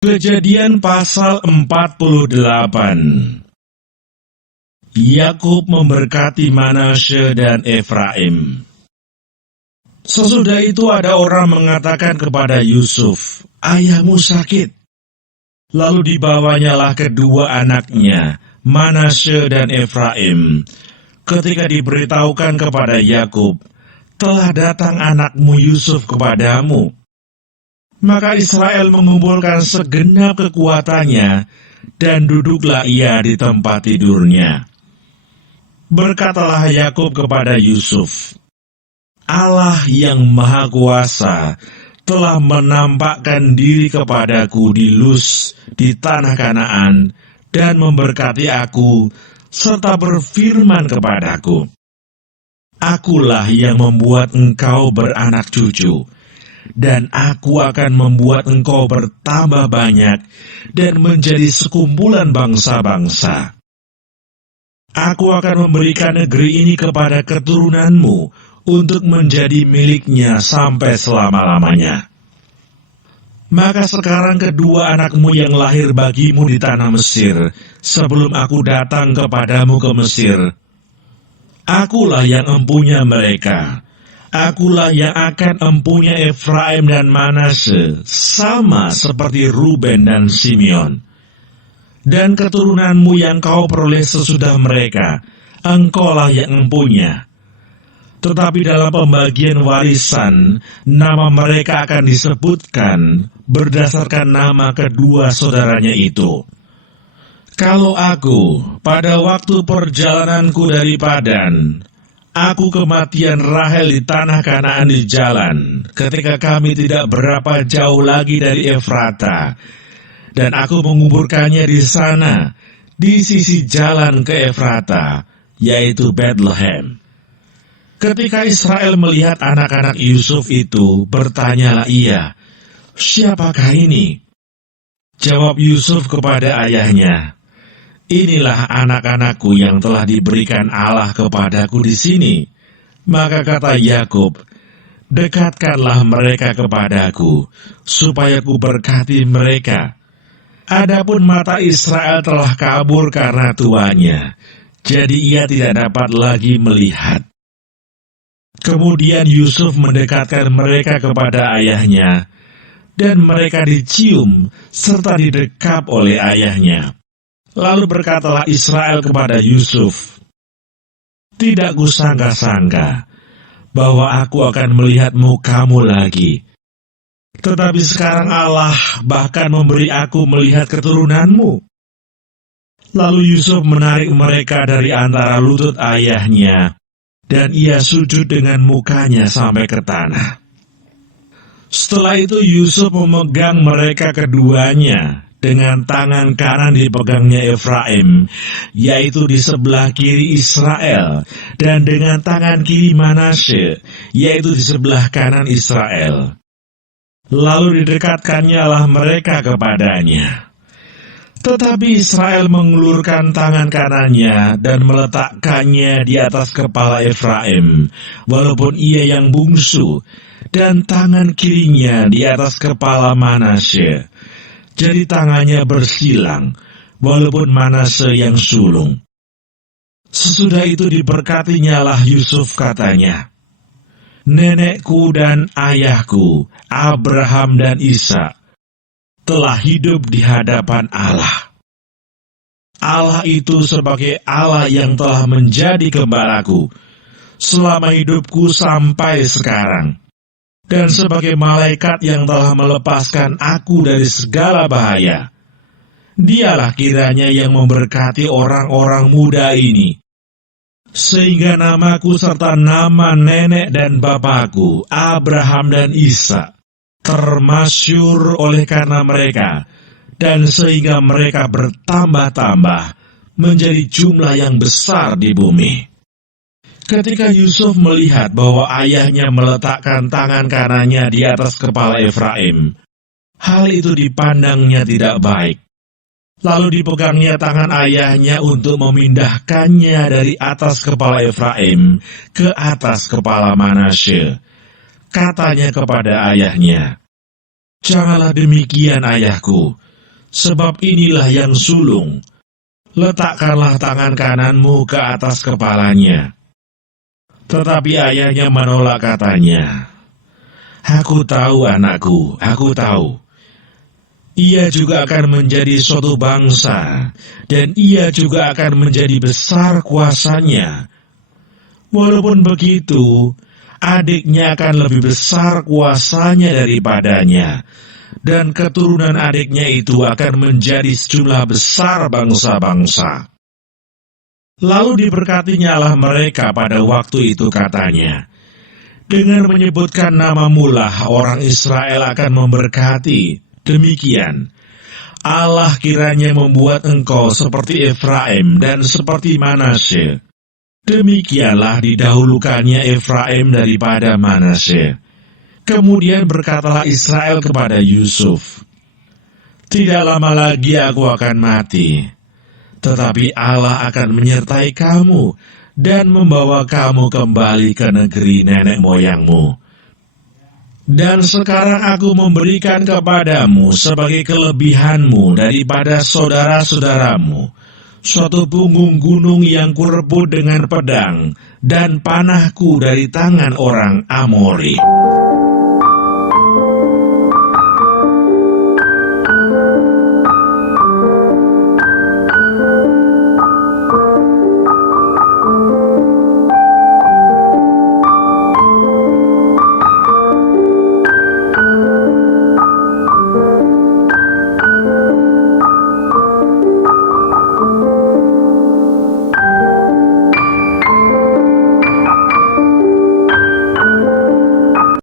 Kejadian pasal 48. Yakub memberkati Manasye dan Efraim. Sesudah itu ada orang mengatakan kepada Yusuf, "Ayahmu sakit." Lalu dibawanyalah kedua anaknya, Manasye dan Efraim. Ketika diberitahukan kepada Yakub, "Telah datang anakmu Yusuf kepadamu," maka Israel mengumpulkan segenap kekuatannya, dan duduklah ia di tempat tidurnya. Berkatalah Yakub kepada Yusuf, "Allah yang Maha Kuasa telah menampakkan diri kepadaku di Luz di tanah Kanaan, dan memberkati aku, serta berfirman kepadaku, 'Akulah yang membuat engkau beranak cucu, dan aku akan membuat engkau bertambah banyak dan menjadi sekumpulan bangsa-bangsa. Aku akan memberikan negeri ini kepada keturunanmu untuk menjadi miliknya sampai selama-lamanya.' Maka sekarang kedua anakmu yang lahir bagimu di tanah Mesir, sebelum aku datang kepadamu ke Mesir, akulah yang empunya mereka. Akulah yang akan empunya Efraim dan Manasye, sama seperti Ruben dan Simeon. Dan keturunanmu yang kau peroleh sesudah mereka, engkaulah yang empunya. Tetapi dalam pembagian warisan, nama mereka akan disebutkan berdasarkan nama kedua saudaranya itu. Kalau aku, pada waktu perjalananku dari Padan, aku kematian Rahel di tanah Kanaan di jalan, ketika kami tidak berapa jauh lagi dari Efrata, dan aku menguburkannya di sana, di sisi jalan ke Efrata, yaitu Bethlehem. Ketika Israel melihat anak-anak Yusuf itu, bertanyalah ia, 'Siapakah ini?' Jawab Yusuf kepada ayahnya, 'Inilah anak-anakku yang telah diberikan Allah kepadaku di sini.' Maka kata Yakub, 'Dekatkanlah mereka kepadaku, supaya ku berkati mereka.' Adapun mata Israel telah kabur karena tuanya, jadi ia tidak dapat lagi melihat. Kemudian Yusuf mendekatkan mereka kepada ayahnya, dan mereka dicium serta didekap oleh ayahnya. Lalu berkatalah Israel kepada Yusuf, 'Tidak kusangka-sangka bahwa aku akan melihat mukamu lagi. Tetapi sekarang Allah bahkan memberi aku melihat keturunanmu.' Lalu Yusuf menarik mereka dari antara lutut ayahnya, dan ia sujud dengan mukanya sampai ke tanah. Setelah itu Yusuf memegang mereka keduanya, dengan tangan kanan dipegangnya Efraim, yaitu di sebelah kiri Israel, dan dengan tangan kiri Manasye, yaitu di sebelah kanan Israel. Lalu didekatkannya lah mereka kepadanya. Tetapi Israel mengulurkan tangan kanannya dan meletakkannya di atas kepala Efraim, walaupun ia yang bungsu, dan tangan kirinya di atas kepala Manasye. Jadi tangannya bersilang, walaupun Manasye yang sulung. Sesudah itu diberkatinya lah Yusuf, katanya, 'Nenekku dan ayahku, Abraham dan Ishak, telah hidup di hadapan Allah. Allah itu sebagai Allah yang telah menjadi gembalaku selama hidupku sampai sekarang, dan sebagai malaikat yang telah melepaskan aku dari segala bahaya. Dialah kiranya yang memberkati orang-orang muda ini, sehingga namaku serta nama nenek dan bapakku, Abraham dan Ishak, termasyur oleh karena mereka, dan sehingga mereka bertambah-tambah menjadi jumlah yang besar di bumi.' Ketika Yusuf melihat bahwa ayahnya meletakkan tangan kanannya di atas kepala Efraim, hal itu dipandangnya tidak baik. Lalu dipegangnya tangan ayahnya untuk memindahkannya dari atas kepala Efraim ke atas kepala Manasye. Katanya kepada ayahnya, "Janganlah demikian, ayahku. Sebab inilah yang sulung. Letakkanlah tangan kananmu ke atas kepalanya. Tetapi ayahnya menolak, katanya, Aku tahu anakku, aku tahu. Ia juga akan menjadi suatu bangsa, dan ia juga akan menjadi besar kuasanya. Walaupun begitu, adiknya akan lebih besar kuasanya daripadanya, dan keturunan adiknya itu akan menjadi sejumlah besar bangsa-bangsa. Lalu diberkatinya Allah mereka pada waktu itu, katanya, dengan menyebutkan namamu lah orang Israel akan memberkati. Demikian, Allah kiranya membuat engkau seperti Efraim dan seperti Manasye. Demikianlah didahulukannya Efraim daripada Manasye. Kemudian berkatalah Israel kepada Yusuf, Tidak lama lagi aku akan mati, tetapi Allah akan menyertai kamu dan membawa kamu kembali ke negeri nenek moyangmu. Dan sekarang aku memberikan kepadamu sebagai kelebihanmu daripada saudara-saudaramu, suatu punggung gunung yang kurebut dengan pedang dan panahku dari tangan orang Amori.